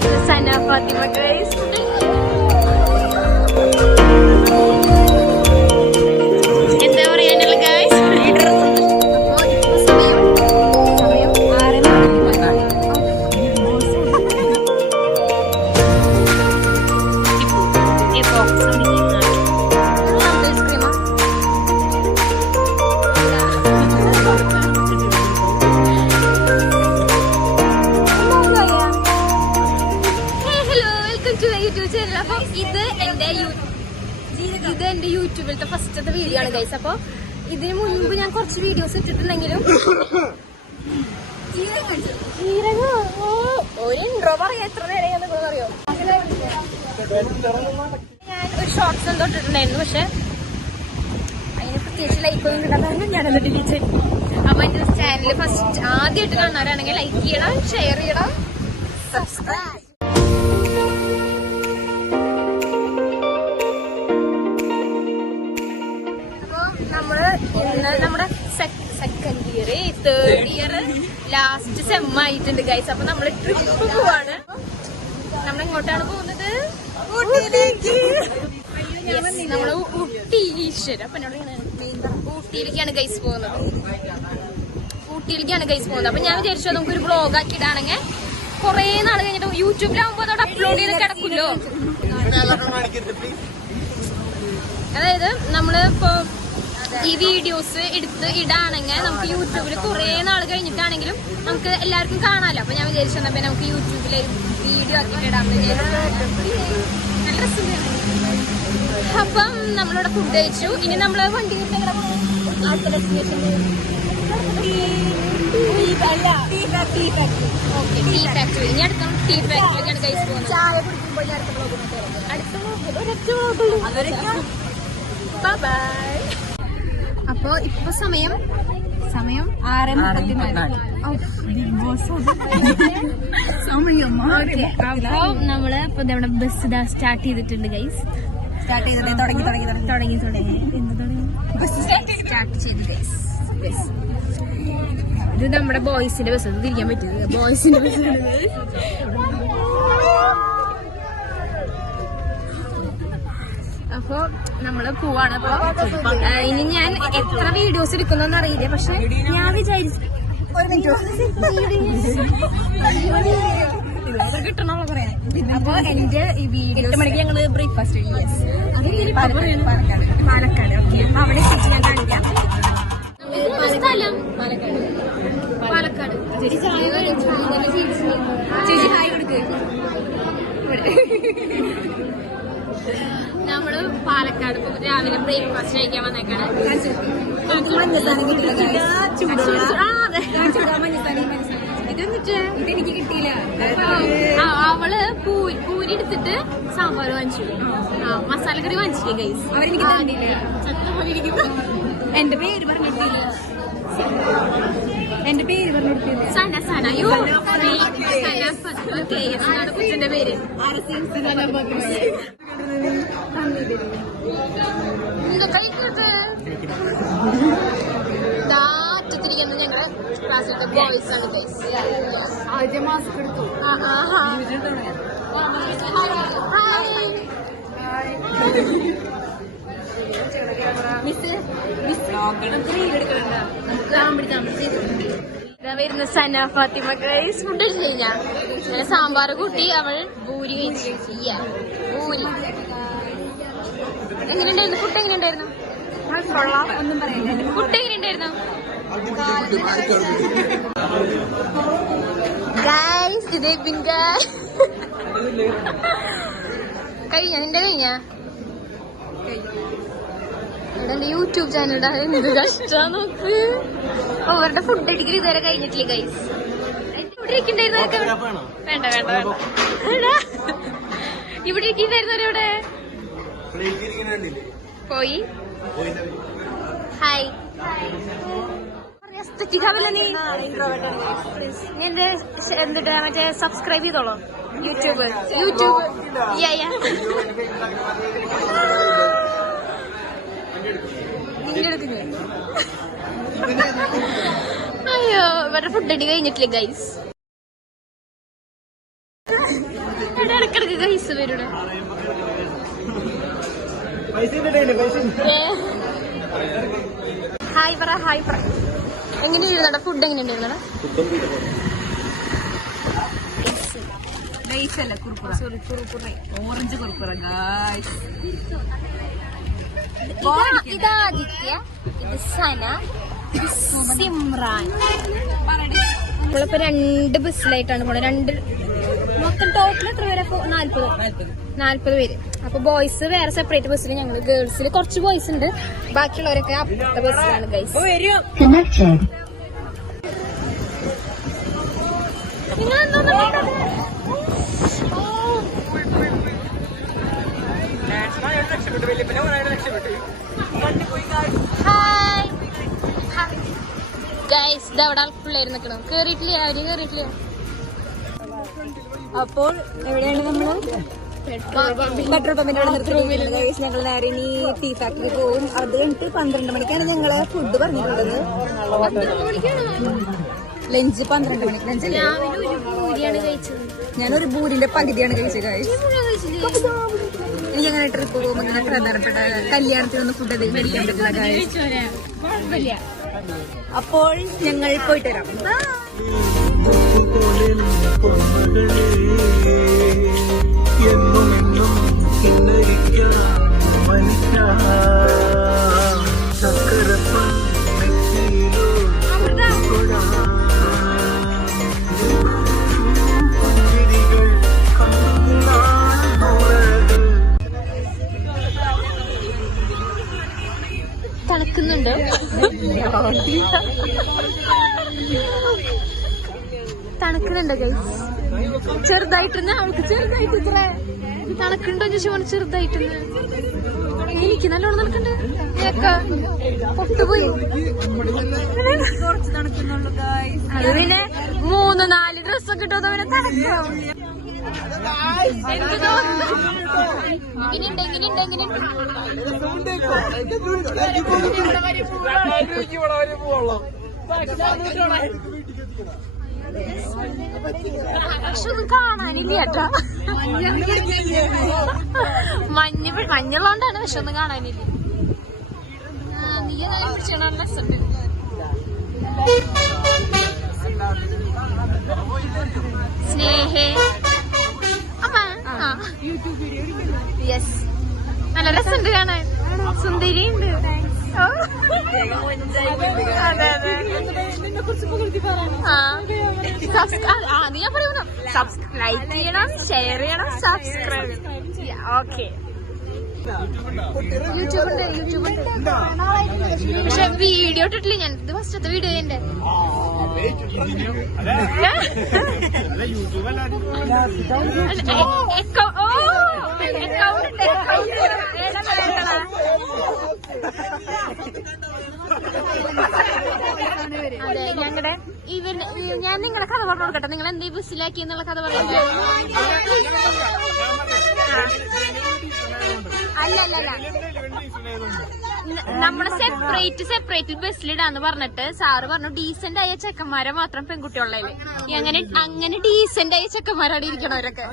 Sana Fatima guys. എന്താ പറയാനുള്ള guys? ഇത് എന്റെ യൂട്യൂബിലത്തെ ഫസ്റ്റത്തെ വീഡിയോ ആണ് ഗൈസ്. അപ്പൊ ഇതിനു മുൻപ് ഞാൻ കുറച്ച് വീഡിയോസ് ഇട്ടിട്ടുണ്ടെങ്കിലും ഒരു ഇൻട്രോ പറയാ എത്ര നേരം അറിയോ. ഞാൻ ഒരു ഷോർട്സ് എന്തോ ഇട്ടിട്ടുണ്ടായിരുന്നു, പക്ഷെ അതിന് പ്രത്യേകിച്ച് ലൈക്ക് ഒന്നും കിട്ടാത്തതാണ് ഞാനത് ഡിലീറ്റ് ചെയ്തു. അപ്പൊ എന്റെ ചാനൽ ഫസ്റ്റ് ആദ്യമായിട്ട് കാണാറാണെങ്കിൽ ലൈക്ക് ചെയ്യണം, ഷെയർ ചെയ്യണം, സബ്സ്ക്രൈബ്. നമ്മുടെ second year third year last sem ആയിട്ടുണ്ട് ഗൈസ്. അപ്പൊ നമ്മള് ട്രിപ്പ് പോവാണ്. നമ്മളെങ്ങോട്ടാണ് പോകുന്നത്? നമ്മള് ഊട്ടിയിലേക്കാണ് ഗൈസ് പോകുന്നത്. അപ്പൊ ഞാൻ വിചാരിച്ചു നമുക്കൊരു വ്ളോഗ് ആക്കി ഇടാണെങ്കിൽ കൊറേ നാൾ കഴിഞ്ഞിട്ട് യൂട്യൂബിലാവുമ്പോ അതോടെ അപ്ലോഡ് ചെയ്ത് കിടക്കുമല്ലോ. അതായത് നമ്മള് ഇപ്പൊ ഈ വീഡിയോസ് എടുത്ത് ഇടാണെങ്കിൽ നമുക്ക് യൂട്യൂബിൽ കുറെ നാൾ കഴിഞ്ഞിട്ടാണെങ്കിലും നമുക്ക് എല്ലാവർക്കും കാണാമല്ലോ. അപ്പൊ ഞാൻ വിചാരിച്ചു നമുക്ക് യൂട്യൂബിൽ വീഡിയോ ആക്കിയിട്ട് ഇടാമെന്ന് വിചാരിച്ചു. നല്ല രസമാണ്. അപ്പം നമ്മളിവിടെ ഫുഡ് കഴിച്ചു. ഇനി നമ്മള് വണ്ടി അടുത്ത ഡെസ്റ്റിനേഷൻ ടീ ഫാക്ടറി. ഇനി അടുത്ത ടീ ഫാക്ടറിക്കാണ് കഴിച്ചു പോകുന്നത്. ചായ കുടിക്കുമ്പോൾ അടുത്ത ബൈ. അപ്പൊ ഇപ്പൊ സമയം 6:34. അപ്പൊ നമ്മള് ഇപ്പൊ നമ്മുടെ ബസ് സ്റ്റാർട്ട് ചെയ്തിട്ടുണ്ട് ഗൈസ്. സ്റ്റാർട്ട് ചെയ്ത് ഗൈസ്. ഇത് നമ്മുടെ ബോയ്സിന്റെ ബസ്. അത് തിരിക്കാൻ പറ്റില്ല. ബോയ്സിന്റെ ബസ്. അപ്പൊ നമ്മള് പോവാണ്. അപ്പൊ ഇനി ഞാൻ എത്ര വീഡിയോസ് എടുക്കുന്നോന്ന് അറിയില്ല, പക്ഷെ ഞാൻ വിചാരിച്ചു കിട്ടണോ പറയാൻ. അപ്പൊ എന്റെ ഈ വീഡിയോ 8 മണിക്ക് ഞങ്ങള് ബ്രേക്ക്ഫാസ്റ്റ് പാലക്കാട്. ഓക്കെ, അപ്പൊ അവിടെ എത്തിച്ച് ഞാൻ കാണിക്കാം. സ്ഥലം പാലക്കാട്. ചേച്ചി ചായ ചേച്ചി ഹായ് കൊടുക്ക്. നമ്മള് പാലക്കാട് രാവിലെ ബ്രേക്ക്ഫാസ്റ്റ് കഴിക്കാൻ വന്നേക്കാണ്. ഇതെനിക്ക് കിട്ടിയില്ല. അവള് പൂരി എടുത്തിട്ട് സാമ്പാർ വാങ്ങിച്ചു. മസാലക്കറി വാങ്ങിച്ചില്ലേ ഗൈസ്? അവരെനിക്ക് തന്നില്ല. എന്റെ പേര് പറഞ്ഞിട്ടില്ല. സന കൊച്ചിന്റെ പേര്. താറ്റിരിക്കുന്നത് ഞങ്ങളുടെ ക്ലാസ്സിലത്തെ ബോയ്സ് ആണ് ഗൈസ്. ആദ്യം മാസ്ക് എടുത്തു. വരുന്ന സന ഫാത്തിമ ഗൈസ്. ഫുഡ് കഴിച്ചു കഴിഞ്ഞാ സാമ്പാർ കൂട്ടി അവൾ പൂരി കഴിച്ചു. പൂരി എങ്ങനെയുണ്ടായിരുന്നു? ഫുഡ് എങ്ങനെയുണ്ടായിരുന്നു? ഒന്നും പറയില്ല. ഫുഡ് എങ്ങനെയുണ്ടായിരുന്നു ഗൈസ്? ഇതേ പിങ്ക കഴിഞ്ഞ നിന്റെ കഴിഞ്ഞ എന്റെ യൂട്യൂബ് ചാനലിന്റെ എന്ത് കഷ്ടാ നോക്ക്. അവരുടെ ഫുഡ് അടിക്കൽ ഇതുവരെ കഴിഞ്ഞിട്ടില്ല ഗൈസ്. ഇവിടെ ഇരിക്കണ്ടായിരുന്നൊക്കെ വേണ്ട ഇവിടെ ഇരിക്കുന്നായിരുന്നവരെ പോയി. ഹായ് എന്തിട്ട് മറ്റേ സബ്സ്ക്രൈബ് ചെയ്തോളൂ. യൂട്യൂബ് അയ്യോ ഇവരുടെ ഫുഡ് അടി കഴിഞ്ഞിട്ടില്ല ഗൈസ്. ഇടക്കിടക്ക് കൈസ് വരൂടെ. ഹായ് പറ ഹായ് പറ. എങ്ങനെയുണ്ടാ ഫുഡ്? എങ്ങനെയുണ്ടായിരുന്നടാ? ഓറഞ്ച് കുറുക്കുറ. ഇത് ആദിത്യ, ഇത് സന, ഇത് സിമ്രാൻ. നമ്മളിപ്പോ 2 ബസ്സിലായിട്ടാണ് പോണത്. 2 മൊത്തം ടോട്ടൽ എത്ര പേരാ? 40 പേര്. അപ്പൊ ബോയ്സ് വേറെ സെപ്പറേറ്റ് ബസ്സിൽ, ഞങ്ങള് ഗേൾസിൽ കുറച്ച് ബോയ്സ് ഉണ്ട്, ബാക്കിയുള്ളവരൊക്കെ അപ്പുറത്തെ ബസ്സിലാണ് ഗൈസ്. ഗൈസ് ഇതവിടെ പിള്ളേര് നിക്കണം. കേറിയിട്ടില്ല, അവര് കേറിയിട്ടില്ല. അപ്പോൾ എവിടെയാണ് നമ്മള്? പെട്രോൾ പമ്പിന്റെ അവിടെ നിർത്തിയിട്ടുള്ളത്. ഞങ്ങൾ നേരെ ഇനി ടീ ഫാക്ടറി പോകും. അത് കഴിഞ്ഞിട്ട് 12 മണിക്കാണ് ഞങ്ങള് ഫുഡ് പറഞ്ഞിട്ടുള്ളത്. ലഞ്ച് 12 മണിക്ക് ലഞ്ച്. ഞാനൊരു ബൂരിന്റെ പകുതിയാണ് കഴിച്ചത്. എനിക്ക് അങ്ങനെ ട്രിപ്പ് പോകുമ്പോൾ ഇങ്ങനെ പ്രധാനപ്പെട്ട കല്യാണത്തിനൊന്നും ഫുഡ് അധികം കഴിക്കാൻ പറ്റില്ല. അപ്പോൾ ഞങ്ങൾ പോയിട്ട് വരാം. തണുക്കുന്നുണ്ട്. തണുക്കുന്നുണ്ട് ഗൈസ്. ചെറുതായിട്ടെന്ന് അവൾക്ക് ചെറുതായിട്ട് ഇത്ര തണുക്കുണ്ടോ ചോദിച്ചു. ചെറുതായിട്ടെന്ന് എനിക്ക് നല്ലോണം തണുക്കുന്നുണ്ട്. പൊട്ടുപോയി. അത് പിന്നെ 3-4 ഡ്രസ്സൊക്കെ ഇട്ടോ അവനെ തണുക്കും. എനിക്ക് തോന്നുന്നു പക്ഷെ ഒന്നും കാണാനില്ല കേട്ടാ. മഞ്ഞുള്ളോണ്ടാണ്, പക്ഷെ ഒന്നും കാണാനില്ല. നീ എന്നാലും പിടിച്ചോണ രസമുണ്ട്. സ്നേഹേ യെസ്, നല്ല രസമുണ്ട് കാണാൻ. സുന്ദരി ഉണ്ട്. നീ പറയുന്നു ലൈക്ക് ചെയ്യണം, ഷെയർ ചെയ്യണം, സബ്സ്ക്രൈബ്. ഓക്കെ, യൂട്യൂബുണ്ട്. പക്ഷെ വീഡിയോ ഇട്ടിട്ടില്ല ഞാൻ. ഇത് ഫസ്റ്റത്തെ വീഡിയോ എന്റെ. അതെ, ഞങ്ങളുടെ ഞാൻ നിങ്ങളെ കഥ പറഞ്ഞു കൊടുക്കട്ടെ. നിങ്ങൾ എന്തേ ബസ്സിലാക്കി എന്നുള്ള കഥ പറയാം. അല്ലല്ല, നമ്മളെ സെപ്പറേറ്റ് ബസ്സിലിടാന്ന് പറഞ്ഞിട്ട് സാറ് പറഞ്ഞു ഡീസന്റ് ആയ ചെക്കന്മാരെ മാത്രം പെൺകുട്ടികളുള്ളതില്. അങ്ങനെ ഡീസന്റ് ആയ ചെക്കന്മാരാണ് ഇരിക്കണവരൊക്കെ.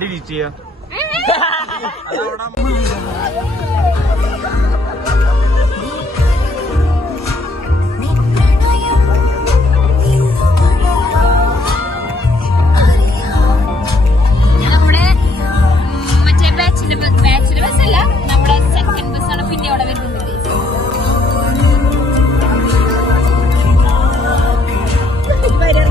ഡിലീറ്റ് ചെയ്യാം. ബാച്ചിന്റെ ബസ്സല്ല, നമ്മുടെ സെക്കൻഡ് ബസ്സാണ് പിന്നെ അവിടെ വരുന്നത്. ഇതുവരെ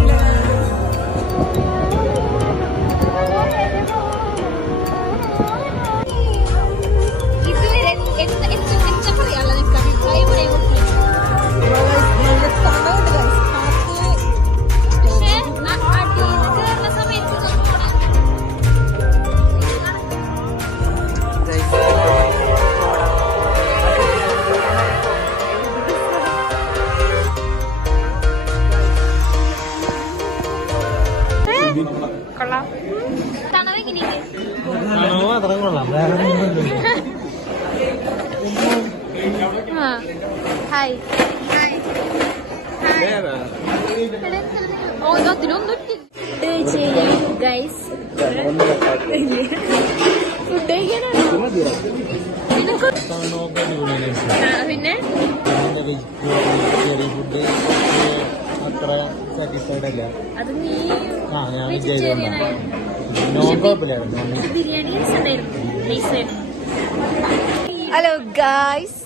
ഹായ് അതിലൊന്നും ഗൈസ് ഫുഡ് കഴിക്കാനാണോ പിന്നെ അത്ര സാറ്റിസ്ഫൈഡ് അല്ല. അത് നീ ബിരിയാണി ഹലോ ഗൈസ്,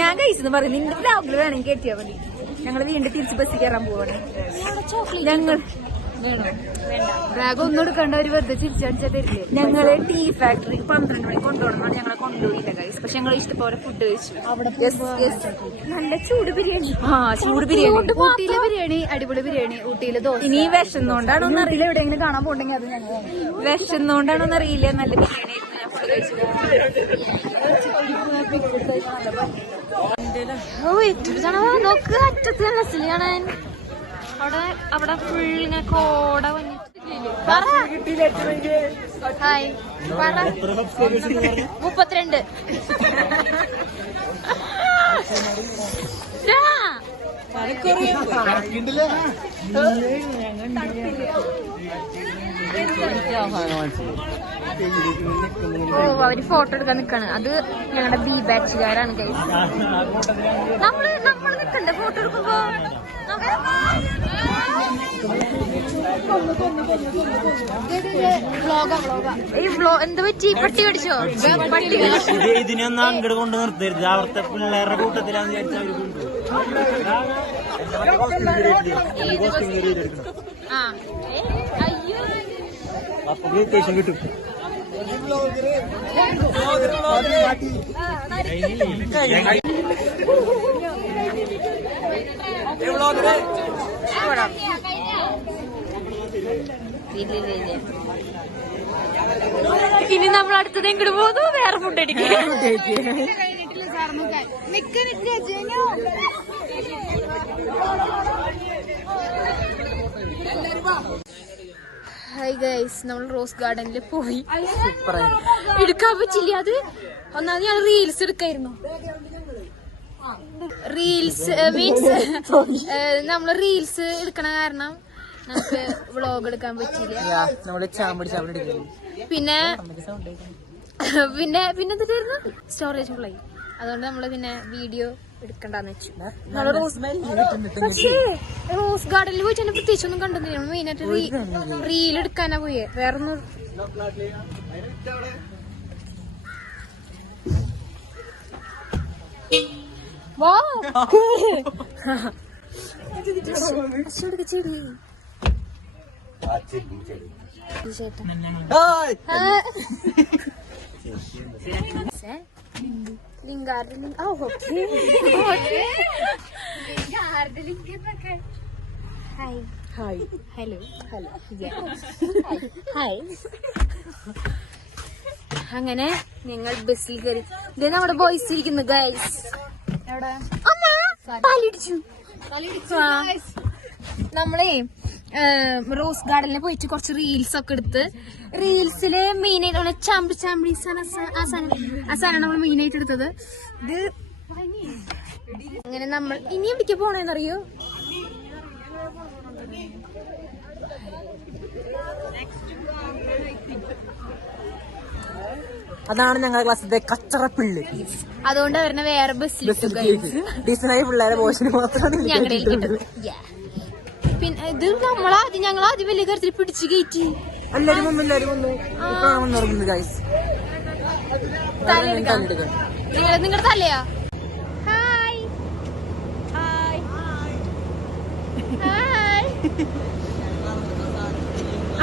ഞാൻ കഴിച്ചെന്ന് പറയും. നിന്റെ ബ്ലോഗിൽ വേണമെങ്കിൽ കേട്ടിയാ മതി. ഞങ്ങൾ വീണ്ടും തിരിച്ച് ബസ്സിൽ കയറാൻ പോവാണ്. ഞങ്ങൾ ബാഗ് ഒന്നും എടുക്കേണ്ട, ഒരു വെറുതെ തിരിച്ചടിച്ചാൽ തരില്ലേ. ഞങ്ങള് ടീ ഫാക്ടറി 12 മണിക്ക് കൊണ്ടുപോകണമെന്നാണ് ഞങ്ങളെ കൊണ്ടുപോയില്ല ഗൈസ്. പക്ഷെ ഞങ്ങൾ ഇഷ്ടപോലെ ഫുഡ് കഴിച്ചു. നല്ല ചൂട് ബിരിയാണി. ചൂട് ബിരിയാണി. ഊട്ടിയിലെ ബിരിയാണി അടിപൊളി ബിരിയാണി. ഊട്ടിയിലെ ദോശ. ഇനി വിഷന്നോണ്ടാണോ എന്ന് അറിയില്ല, എവിടെയെങ്കിലും കാണാൻ പോണ്ടെങ്കിൽ അത് ഞങ്ങൾ വിഷന്നോണ്ടാണോ എന്ന് അറിയില്ല. നല്ല ബിരിയാണി ഞാൻ ഫുഡ് കഴിച്ചു. നോക്ക് അറ്റത്ത് നല്ല കാണാൻ. അവിടെ ഫുൾ ഇങ്ങനെ കോട വന്നിട്ട്. ഹായ് പറ. 32. ഓ, അവര് ഫോട്ടോ എടുക്കാൻ നിക്കാണ്. അത് ഞങ്ങളുടെ ബി ബാച്ചുകാരാണ്. നമ്മള് നിക്കണ്ടേ ഫോട്ടോ എടുക്കുമ്പോ? എന്താ പറ്റി? പട്ടി കടിച്ചോ? പട്ടി ഇതിനൊന്നും അങ്ങോട്ട് കൊണ്ട് നിർത്തരുത്. അവിടുത്തെ പിള്ളേരുടെ കൂട്ടത്തിലാന്ന് വിചാരിച്ചാൽ കിട്ടും. ഇനി നമ്മൾ അടുത്തത് എങ്ങോട്ട് പോകുന്നു? വേറെ ഫുഡ് അടിക്കാൻ. ഹായ് ഗൈസ്, നമ്മൾ റോസ് ഗാർഡനിൽ പോയി. എടുക്കാൻ പറ്റില്ല. അത് ഒന്നാമത് ഞാൻ റീൽസ് എടുക്കായിരുന്നു. റീൽസ് മീൻസ് നമ്മള് റീൽസ് എടുക്കണ കാരണം നമുക്ക് വ്ളോഗ് എടുക്കാൻ പറ്റില്ല. പിന്നെ എന്തായിരുന്നു സ്റ്റോറേജ് ഫുൾ ആയി. അതുകൊണ്ട് നമ്മള് പിന്നെ വീഡിയോ എടുക്കണ്ടെന്ന് വെച്ചു. പക്ഷേ റോസ് ഗാർഡനിൽ പോയിട്ട് തന്നെ പ്രത്യേകിച്ച് ഒന്നും കണ്ടെന്നില്ല. മെയിനായിട്ട് റീൽ എടുക്കാനാ പോയേ, വേറൊന്നും. അങ്ങനെ ഞങ്ങൾ ബസ്സിൽ കയറി. ഇത് നമ്മുടെ ബോയ്സ് ഇരിക്കുന്നു ഗൈസ്. നമ്മളെ റോസ് ഗാർഡനിൽ പോയിട്ട് കുറച്ച് റീൽസ് ഒക്കെ എടുത്ത്, റീൽസില് മെയിനായിട്ട് ചാമ്പി ആ സാധനം നമ്മൾ മെയിനായിട്ട് എടുത്തത്. ഇത് അങ്ങനെ നമ്മൾ ഇനി എവിടേക്ക് പോണേന്നറിയോ? അതാണ് ഞങ്ങളുടെ ക്ലാസ്സിലെ കച്ചറപ്പിള്ളി. അതുകൊണ്ട് അവരുടെ വേറെ ബസ്സിൽ ഡീസനായ പിള്ളേരെ ബോസിന് മാത്രമാണ് ഞങ്ങളുടെ കിട്ടുന്നത്. പിന്നെ ഇത് ഞങ്ങൾ ആദ്യം വലിയ കാര്യത്തിൽ പിടിച്ചു കയറ്റി. എല്ലാരും വന്നു ഗൈസ്. നിങ്ങളുടെ തലയാ? Hi hi hi.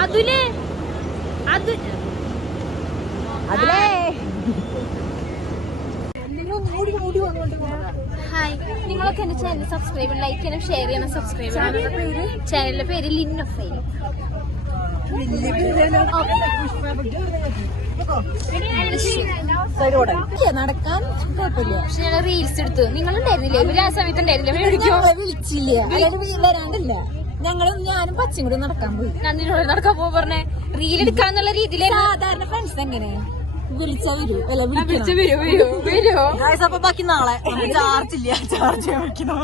അതിലേ അത് ഹായ്. നിങ്ങളൊക്കെ എന്റെ ചാനൽ സബ്സ്ക്രൈബ് ചെയ്യണം, ലൈക്ക് ചെയ്യണം, ഷെയർ ചെയ്യണം, സബ്സ്ക്രൈബ് ചെയ്യണം. ചാനലിന്റെ പേര് ലിന്നഫൈൽ. നടക്കാൻ കുഴപ്പമില്ല. പക്ഷെ ഞങ്ങൾ റീൽസ് എടുത്തു. നിങ്ങളുണ്ടായിരുന്നില്ലേ ഇവര്? ആ സമയത്ത് ഉണ്ടായിരുന്നില്ല. വിളിച്ചില്ല, വരാണ്ടില്ല. ഞാനും പച്ചയും കൂടി നടക്കാൻ പോയി. ഞാൻ നിന്നോട് നടക്കാൻ പോകുമ്പോ പറഞ്ഞേ റീൽ എടുക്കാന്നുള്ള രീതിയിലായിരുന്നു. സാധാരണ ഫ്രണ്ട്സ് എങ്ങനെ വിളിച്ചാ വരൂ അല്ല വിളിച്ച് വരുമോ അപ്പൊ ബാക്കി നാളെ ചാർജ് ഇല്ല ചാർജ് ചെയ്യാൻ വെക്കണോ